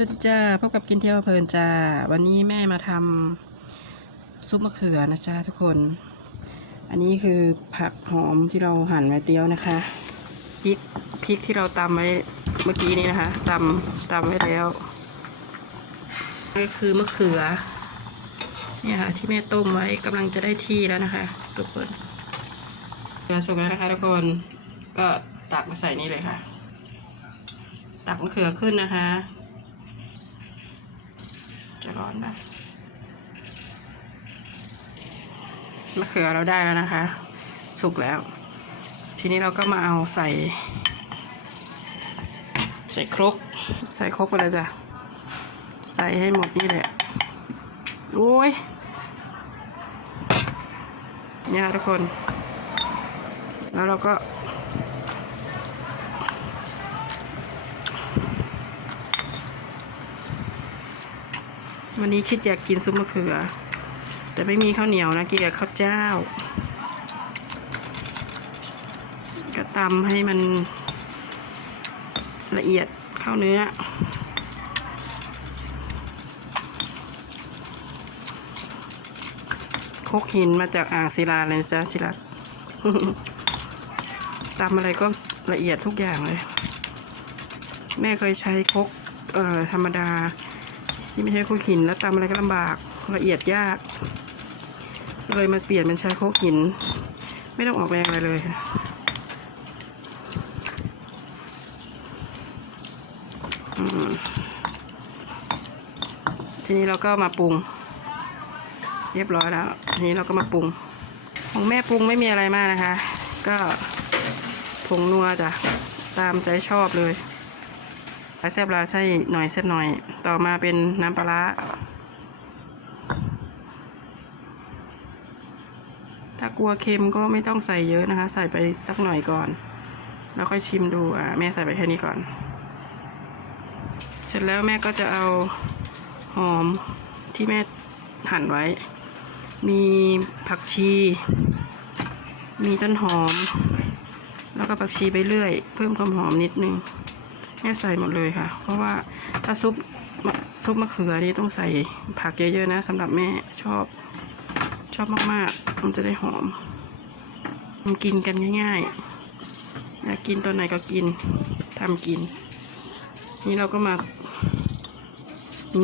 วัสดีจ้าพบกับกินเที่ยวเพลินจ้า วันนี้แม่มาทำซุปมะเขือนะจ้าทุกคน อันนี้คือผักหอมที่เราหั่นไว้เตี้ยวนะคะพริกพริกที่เราตำไว้เมื่อกี้นี้นะคะตำตำไว้แล้วนี่คือมะเขือเนี่ยค่ะที่แม่ต้มไว้กำลังจะได้ที่แล้วนะคะทุกคนเขือสุกแล้วนะคะทุกคนก็ตักมาใส่นี่เลยค่ะ ตักมะเขือขึ้นนะคะ จะร้อนนะมะเขือเราได้แล้วนะคะ สุกแล้ว ทีนี้เราก็มาเอาใส่ ใส่ครก ใส่ครกไปเลยจ้ะ ใส่ให้หมดนี่แหละ โอ้ยเนี่ยค่ะทุกคน แล้วเราก็ วันนี้คิดอยากกินซุปมะเขือ แต่ไม่มีข้าวเหนียวนะ กินกับข้าวเจ้า ก็ตำให้มันละเอียดเข้าเนื้อ โคกหินมาจากอ่างศิลาเลยจ้ะจิรักตำอะไรก็ละเอียดทุกอย่างเลย แม่เคยใช้คกธรรมดา ที่ไม่ใช่โคกหินแล้วตำอะไรก็ลำบากละเอียดยากเลยมาเปลี่ยนเป็นใช้โคกหิน ไม่ต้องออกแรงอะไรเลยทีนี้เราก็มาปรุง เรียบร้อยแล้ว ทีนี้เราก็มาปรุง ของแม่ปรุงไม่มีอะไรมากนะคะ ก็ผงนัวจ้ะตามใจชอบเลย ลาแซบลาใส่หน่อยแซบหน่อย ต่อมาเป็นน้ำปลาร้าถ้ากลัวเค็มก็ไม่ต้องใส่เยอะนะคะ ใส่ไปสักหน่อยก่อน แล้วค่อยชิมดูอะแม่ใส่ไปแค่นี้ก่อน เสร็จแล้วแม่ก็จะเอาหอมที่แม่หั่นไว้ มีผักชี มีต้นหอม แล้วก็ผักชีไปเรื่อย เพิ่มความหอมนิดนึง แม่ใส่หมดเลยค่ะ เพราะว่าถ้าซุปซุปมะเขือนี่ต้องใส่ผักเยอะๆนะสำหรับแม่ชอบชอบมากๆ มันจะได้หอม มันกินกันง่ายๆอยากกินตัวไหนก็กินทำกิน นี่เราก็มา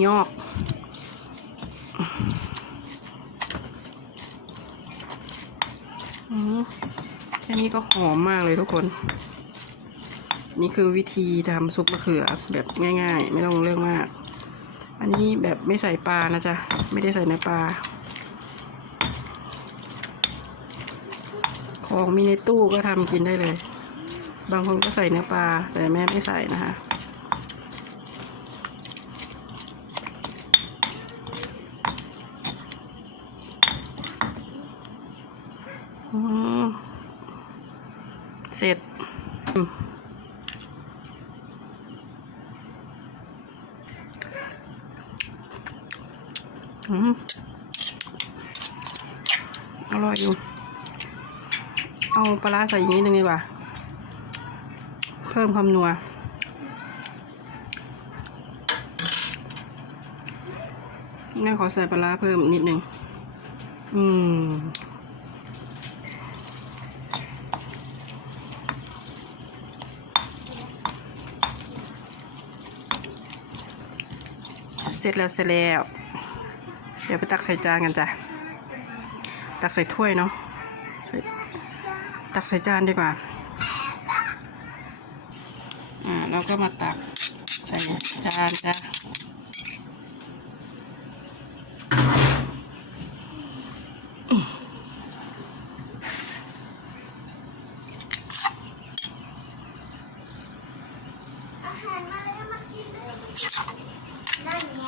ยอกแค่นี้ก็หอมมากเลยทุกคน นี่คือวิธีทำซุปมะเขือแบบง่าย ๆ ไม่ต้องเรื่องมาก อันนี้แบบไม่ใส่ปลานะจ๊ะ ไม่ได้ใส่ในปลา ของมีในตู้ก็ทำกินได้เลย บางคนก็ใส่เนื้อปลา แต่แม่ไม่ใส่นะคะเสร็จ อร่อยอยู่ เอาปลาใส่อีกนิดนึงดีกว่า เพิ่มความนัวแม่ขอใส่ปลาร้าเพิ่มนิดนึง อืมเสร็จแล้วเสร็จแล้ว เดี๋ยวไปตักใส่จานกันจ้ะ ตักใส่ถ้วยเนาะ ตักใส่จานดีกว่า อ่าเราก็มาตักใส่จานจ้ะ อาหารมาแล้วมากินเลยนั่นไง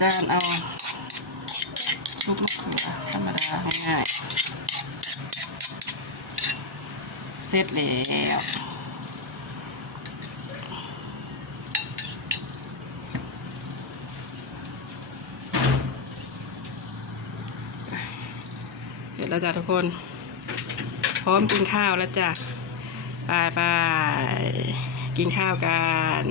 จานเอาซุปมะเขือธรรมดาง่ายๆเสร็จแล้วเสร็จแล้วจ้ะทุกคน พร้อมกินข้าวแล้วจ้ะบายบายกินข้าวกัน